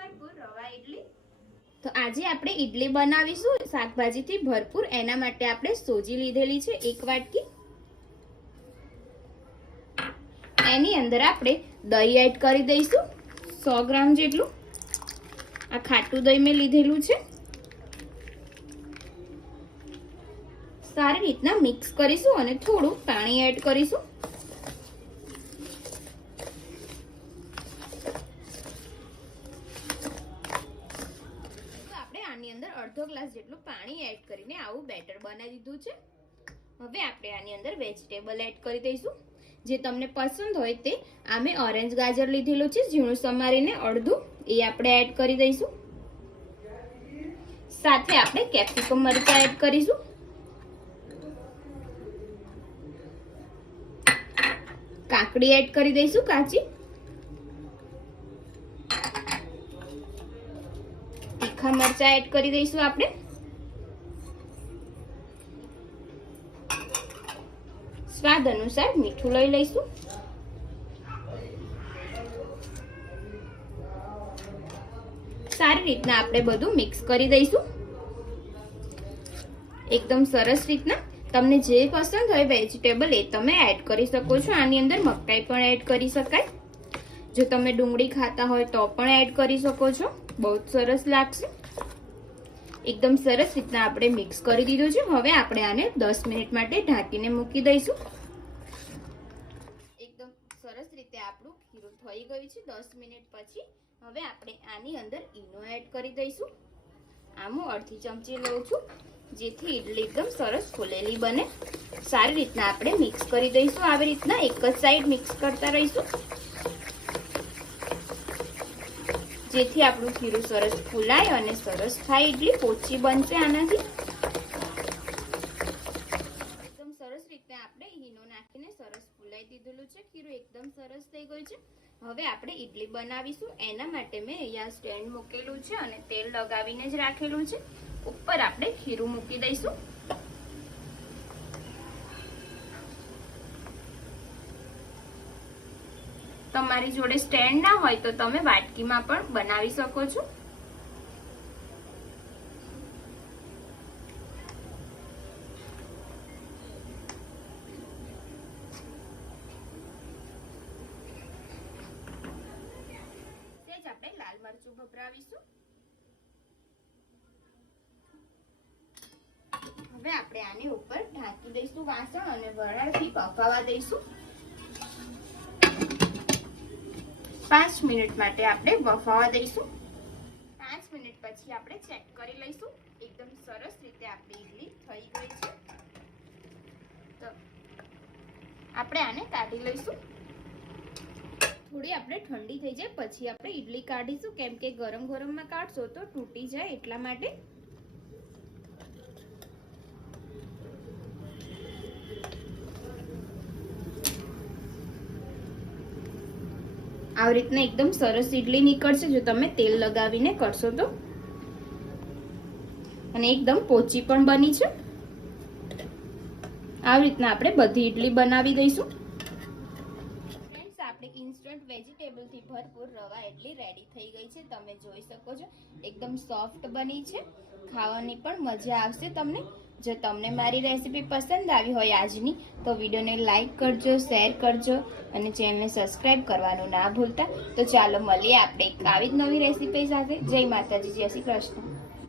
ભરપૂર રવા ઇડલી। તો આજે આપણે ઇડલી બનાવીશું શાકભાજીથી ભરપૂર। એના માટે આપણે સોજી લીધેલી છે 1 વાટકી। એની અંદર આપણે દહીં એડ કરી દઈશું 100 ગ્રામ જેટલું। આ ખાટું દહીં મેં લીધેલું છે। સારી રીતના મિક્સ કરીશું અને થોડું પાણી એડ કરીશું। આની અંદર અડધો ગ્લાસ જેટલું પાણી એડ કરીને આવું બેટર બનાવી દીધું છે। હવે આપણે આની અંદર વેજીટેબલ એડ કરી દઈશું જે તમને પસંદ હોય તે। આ મેં ઓરેન્જ ગાજર લીધેલું છે ઝીણું સમારીને અડધું, એ આપણે એડ કરી દઈશું। સાથે આપણે કેપ્સિકમ મરચાં એડ કરીશું। કાકડી એડ કરી દઈશું કાચી। તીખા મરચાં એડ કરી દઈશું આપણે। સ્વાદ અનુસાર મીઠું લઈ લઈશું। સારી રીતના આપણે બધું મિક્સ કરી દઈશું એકદમ સરસ રીતના। તમને જે પસંદ હોય વેજીટેબલ એ તમે એડ કરી શકો છો। આની અંદર મકાઈ પણ એડ કરી શકાય। જો તમે ડુંગળી ખાતા હોય તો પણ એડ કરી શકો છો, બહુ સરસ લાગશે। એકદમ સરસ રીતના આપણે મિક્સ કરી દીધું છે। હવે આપણે આને 10 મિનિટ માટે ઢાંકીને મૂકી દઈશું। એકદમ સરસ રીતે આપણું ખીરું થઈ ગયું છે 10 મિનિટ પછી। હવે આપણે આની અંદર ઈનો એડ કરી દઈશું। આમ હું અડધી ચમચી લઉં છું જેથી ઇડલી એકદમ સરસ ફૂલેલી બને। સારી રીતના આપણે મિક્સ કરી દઈશું। આવી રીતના એક જ સાઈડ મિક્સ કરતા રહીશું જેથી આપણું ખીરું સરસ ફૂલાય અને સરસ થાય। ઇડલી પોચી બનશે આનાથી। એકદમ સરસ રીતે આપણે ઈનો નાખીને સરસ ફૂલાઈ દીધેલું છે। ખીરું એકદમ સરસ થઈ ગયું છે। હવે આપણે ઇડલી બનાવીશું। એના માટે મેં અહીંયા સ્ટેન્ડ મૂકેલું છે અને તેલ લગાવીને જ રાખેલું છે। ઉપર આપણે ખીરું મૂકી દઈશું। તમારી જોડે સ્ટેન્ડ ના હોય તો તમે વાટકીમાં પણ બનાવી શકો છો। સેજ આપણે લાલ મરચું ભભરાવીશું। હવે આપણે આની ઉપર ઢાંકી દઈશું વાસણ અને વરાળથી બફાવા દઈશું। 5 મિનિટ માટે આપણે બફાવા દઈશું। 5 મિનિટ પછી આપણે ચેક કરી લઈશું। એકદમ સરસ રીતે આપણી ઇડલી થઈ ગઈ છે। તો આપણે આને કાઢી લઈશું। થોડી આપણે ઠંડી થઈ જાય પછી આપણે ઇડલી કાઢીશું, કેમ કે ગરમ ગરમમાં કાઢશો તો તૂટી જાય એટલા માટે। આવી રીતના એકદમ સરસ ઇડલી નીકળશે જો તમે તેલ લગાવીને કરશો તો, અને એકદમ પોચી પણ બની છે। આવી રીતના આપણે બધી ઇડલી બનાવી દઈશું। ફ્રેન્ડ્સ, આપણે ઇન્સ્ટન્ટ વેજીટેબલથી ભરપૂર રવા ઇડલી રેડી થઈ ગઈ છે। તમે જોઈ શકો છો એકદમ સોફ્ટ બની છે। ખાવાની પણ મજા આવશે તમને। જો તમને મારી રેસીપી પસંદ આવી હોય આજની તો વિડીયોને લાઈક કરજો, શેર કરજો અને ચેનલને સબસ્ક્રાઇબ કરવાનું ના ભૂલતા। તો ચાલો મળીએ આપણે એક આવી જ નવી રેસીપી સાથે। જય માતાજી, જય શ્રી કૃષ્ણ।